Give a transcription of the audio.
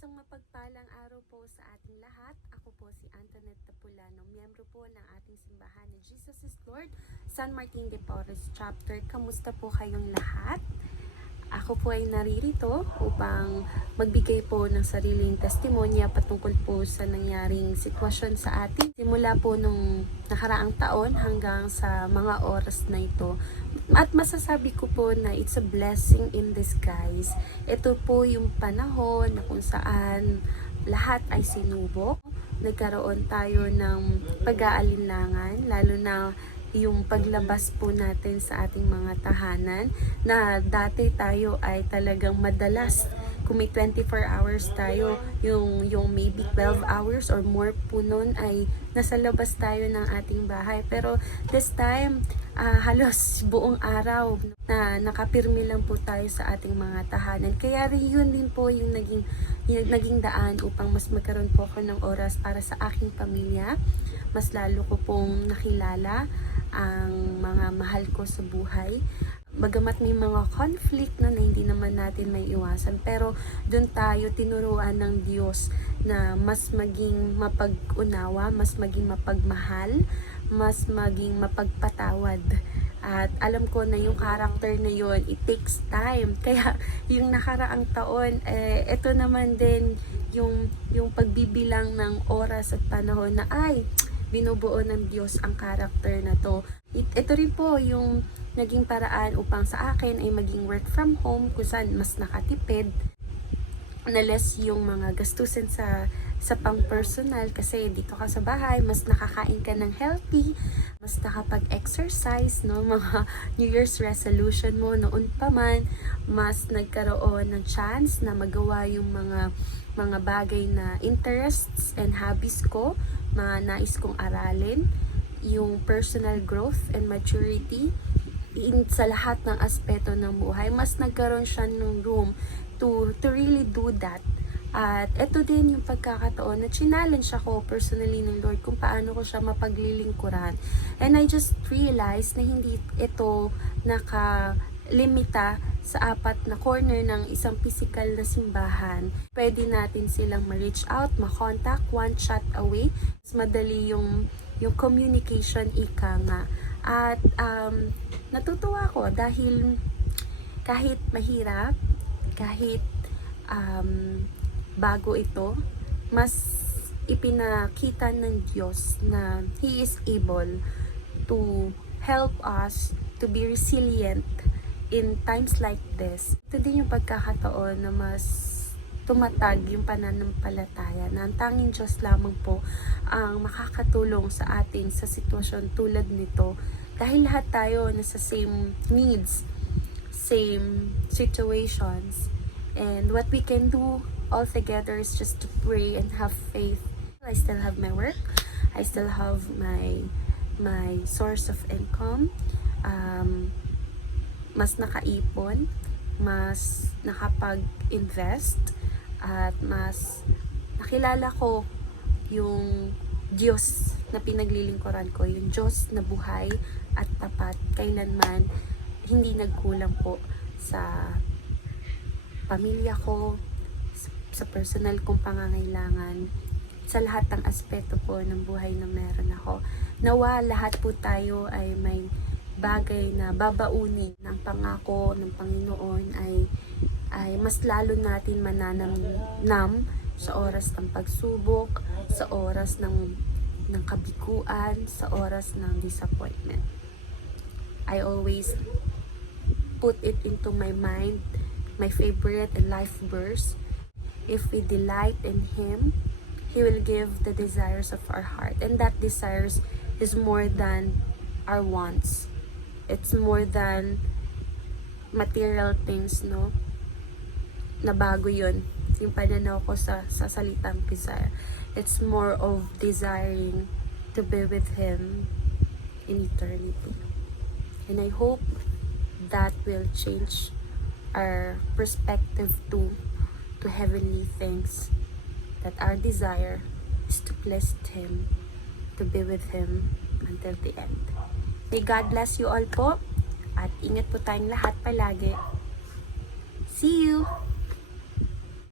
Isang mapagpalang araw po sa ating lahat. Ako po si Antoinette Tapulano, miyembro po ng ating simbahan na Jesus is Lord, San Martin de Porres Chapter. Kamusta po kayong lahat? Ako po ay naririto upang magbigay po ng sariling testimonya patungkol po sa nangyaring sitwasyon sa atin. Simula po nung nakaraang taon hanggang sa mga oras na ito. At masasabi ko po na it's a blessing in disguise. Ito po yung panahon na kung saan lahat ay sinubok. Nagkaroon tayo ng pag-aalinlangan, lalo na yung paglabas po natin sa ating mga tahanan na dati tayo ay talagang madalas kung may 24 hours tayo, yung maybe 12 hours or more po nun ay nasa labas tayo ng ating bahay. Pero this time, halos buong araw na nakapirmi lang po tayo sa ating mga tahanan. Kaya rin yun din po yung naging daan upang mas magkaroon po ako ng oras para sa aking pamilya. Mas lalo ko pong nakilala ang mga mahal ko sa buhay. Bagamat may mga conflict na hindi naman natin may iwasan, pero doon tayo tinuruan ng Diyos na mas maging mapag-unawa, mas maging mapagmahal, mas maging mapagpatawad. At alam ko na yung character na yun, it takes time. Kaya yung nakaraang taon, ito naman din yung pagbibilang ng oras at panahon na binubuo ng Diyos ang character na to. Ito rin po yung naging paraan upang sa akin ay maging work from home kung saan mas nakatipid na less yung mga gastusin sa pang-personal kasi dito ka sa bahay, mas nakakain ka ng healthy, mas nakapag-exercise, no? Mga New Year's resolution mo noon pa man, mas nagkaroon ng chance na magawa yung mga bagay na interests and hobbies ko, mga nais kong aralin, yung personal growth and maturity sa lahat ng aspeto ng buhay. Mas nagkaroon siya ng room to really do that. At ito din yung pagkakataon na challenge ako personally ng Lord kung paano ko siya mapaglilingkuran. And I just realized na hindi ito nakalimita sa apat na corner ng isang physical na simbahan. Pwede natin silang ma-reach out, ma-contact, one chat away. Mas madali yung communication, ika nga. At natutuwa ako dahil kahit mahirap, kahit bago ito, mas ipinakita ng Diyos na He is able to help us to be resilient in times like this. Ito din yung pagkakataon na mas tumatag yung pananampalataya na ang tanging Diyos lamang po ang makakatulong sa atin sa sitwasyon tulad nito. Dahil lahat tayo nasa same needs, same situations, and what we can do all together is just to pray and have faith. I still have my work. I still have my source of income. Mas nakaipon, mas nakapag-invest, at mas nakilala ko yung Diyos na pinaglilingkuran ko, yung Diyos na buhay at tapat, kailanman hindi nagkulang po sa pamilya ko, sa personal kong pangangailangan, sa lahat ng aspeto po ng buhay na meron ako. Nawa lahat po tayo ay may bagay na babaunin ng pangako ng Panginoon ay mas lalo natin mananamnam sa oras ng pagsubok, sa oras ng kabiguan, sa oras ng disappointment. I always put it into my mind, my favorite and life verse. If we delight in Him, He will give the desires of our heart. And that desires is more than our wants. It's more than material things, no? Na bago yun. Yung pananaw ko sa salitang desire. It's more of desiring to be with Him in eternity. And I hope that will change our perspective to heavenly things. That our desire is to please Him, to be with Him until the end. May God bless you all po. At ingat po tayong lahat palagi. See you!